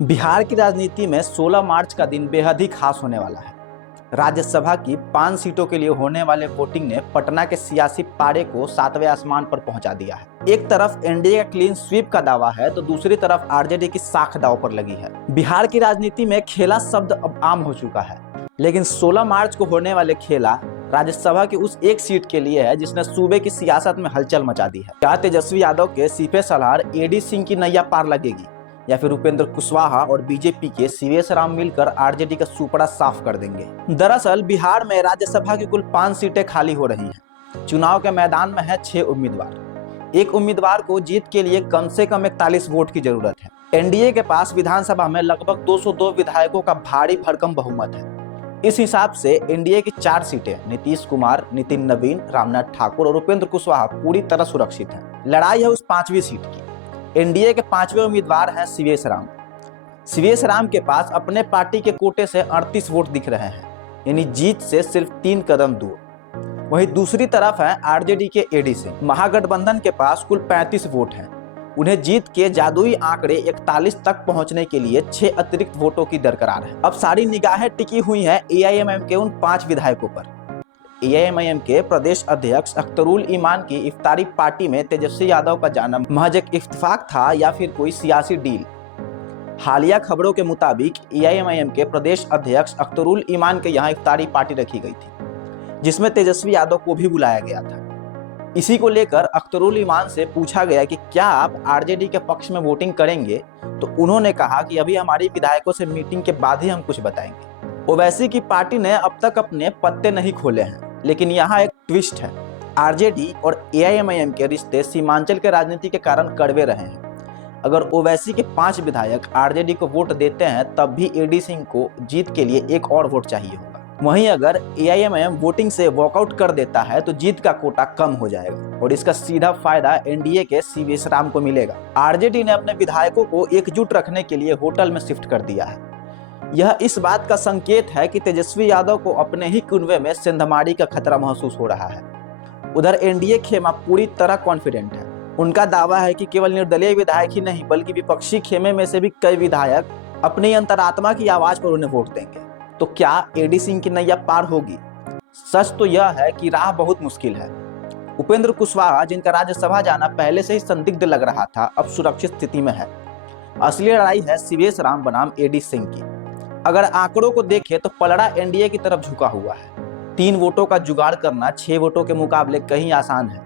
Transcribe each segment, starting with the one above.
बिहार की राजनीति में 16 मार्च का दिन बेहद ही खास होने वाला है। राज्यसभा की 5 सीटों के लिए होने वाले वोटिंग ने पटना के सियासी पारे को 7वें आसमान पर पहुंचा दिया है। एक तरफ एनडीए का क्लीन स्वीप का दावा है तो दूसरी तरफ आरजेडी की साख दांव पर लगी है। बिहार की राजनीति में खेला शब्द अब आम हो चुका है, लेकिन 16 मार्च को होने वाले खेला राज्यसभा की उस एक सीट के लिए है जिसने सूबे की सियासत में हलचल मचा दी है। क्या तेजस्वी यादव के सीपे सलार एडी सिंह की नैया पार लगेगी या फिर उपेंद्र कुशवाहा और बीजेपी के सीवीएस राम मिलकर आरजेडी का सुपड़ा साफ कर देंगे। दरअसल बिहार में राज्यसभा की कुल 5 सीटें खाली हो रही हैं। चुनाव के मैदान में है 6 उम्मीदवार। एक उम्मीदवार को जीत के लिए कम से कम 41 वोट की जरूरत है। एनडीए के पास विधानसभा में लगभग 202 विधायकों का भारी भरकम बहुमत है। इस हिसाब से एनडीए की 4 सीटें नीतीश कुमार, नितिन नवीन, रामनाथ ठाकुर और उपेंद्र कुशवाहा पूरी तरह सुरक्षित हैं। लड़ाई है उस 5वीं सीट की। एनडीए के 5वें उम्मीदवार हैं सीवीएस राम। सीवीएस राम के पास अपने पार्टी के कोटे से 38 वोट दिख रहे हैं, यानी जीत से सिर्फ 3 कदम दूर। वहीं दूसरी तरफ है आरजेडी के एडी सिंह। महागठबंधन के पास कुल 35 वोट हैं। उन्हें जीत के जादुई आंकड़े 41 तक पहुंचने के लिए 6 अतिरिक्त वोटों की दरकार है। अब सारी निगाहें टिकी हुई हैं एआईएमआईएम के उन 5 विधायकों पर। एआईएमआईएम के प्रदेश अध्यक्ष अख्तरुल ईमान की इफ्तारी पार्टी में तेजस्वी यादव का जाना महज एक इत्तेफाक था या फिर कोई सियासी डील। हालिया खबरों के मुताबिक एआईएमआईएम के प्रदेश अध्यक्ष अख्तरुल ईमान के यहाँ इफ्तारी पार्टी रखी गई थी, जिसमें तेजस्वी यादव को भी बुलाया गया था। इसी को लेकर अख्तरुल ईमान से पूछा गया कि क्या आप आरजेडी के पक्ष में वोटिंग करेंगे, तो उन्होंने कहा कि अभी हमारी विधायकों से मीटिंग के बाद ही हम कुछ बताएंगे। ओवैसी की पार्टी ने अब तक अपने पत्ते नहीं खोले हैं, लेकिन यहाँ एक ट्विस्ट है। आरजेडी और एआईएमआईएम के रिश्ते सीमांचल के राजनीति के कारण कड़वे रहे हैं। अगर ओवैसी के 5 विधायक आरजेडी को वोट देते हैं तब भी एडी सिंह को जीत के लिए एक और वोट चाहिए होगा। वहीं अगर एआईएमआईएम वोटिंग से वॉकआउट कर देता है तो जीत का कोटा कम हो जाएगा और इसका सीधा फायदा एनडीए के सीवीएस राम को मिलेगा। आरजेडी ने अपने विधायकों को एकजुट रखने के लिए होटल में शिफ्ट कर दिया है। यह इस बात का संकेत है कि तेजस्वी यादव को अपने ही कुनबे में सेंधमारी का खतरा महसूस हो रहा है। उधर एनडीए खेमा पूरी तरह कॉन्फिडेंट है। उनका दावा है कि केवल निर्दलीय विधायक ही नहीं बल्कि विपक्षी खेमे में से भी कई विधायक अपनी अंतरात्मा की आवाज पर उन्हें वोट देंगे। तो क्या एडी सिंह की नैया पार होगी? सच तो यह है कि राह बहुत मुश्किल है। उपेंद्र कुशवाहा, जिनका राज्यसभा जाना पहले से ही संदिग्ध लग रहा था, अब सुरक्षित स्थिति में है। असली लड़ाई है सीवीएस राम बनाम एडी सिंह की। अगर आंकड़ों को देखें तो पलड़ा एनडीए की तरफ झुका हुआ है। 3 वोटों का जुगाड़ करना 6 वोटों के मुकाबले कहीं आसान है।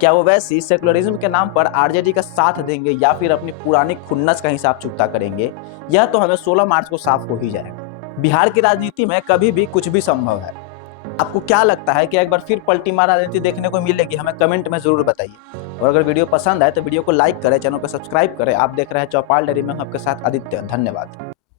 क्या ओवैसी सेकुलरिज्म के नाम पर आरजेडी का साथ देंगे या फिर अपनी पुरानी खुन्नस का हिसाब चुकता करेंगे, यह तो हमें 16 मार्च को साफ हो ही जाएगा। बिहार की राजनीति में कभी भी कुछ भी संभव है। आपको क्या लगता है कि एक बार फिर पलटीमार राजनीति देखने को मिलेगी? हमें कमेंट में जरूर बताइए। और अगर वीडियो पसंद आए तो वीडियो को लाइक करें, चैनल को सब्सक्राइब करें। आप देख रहे हैं चौपाल डायरी में, हम आपके साथ आदित्य। धन्यवाद।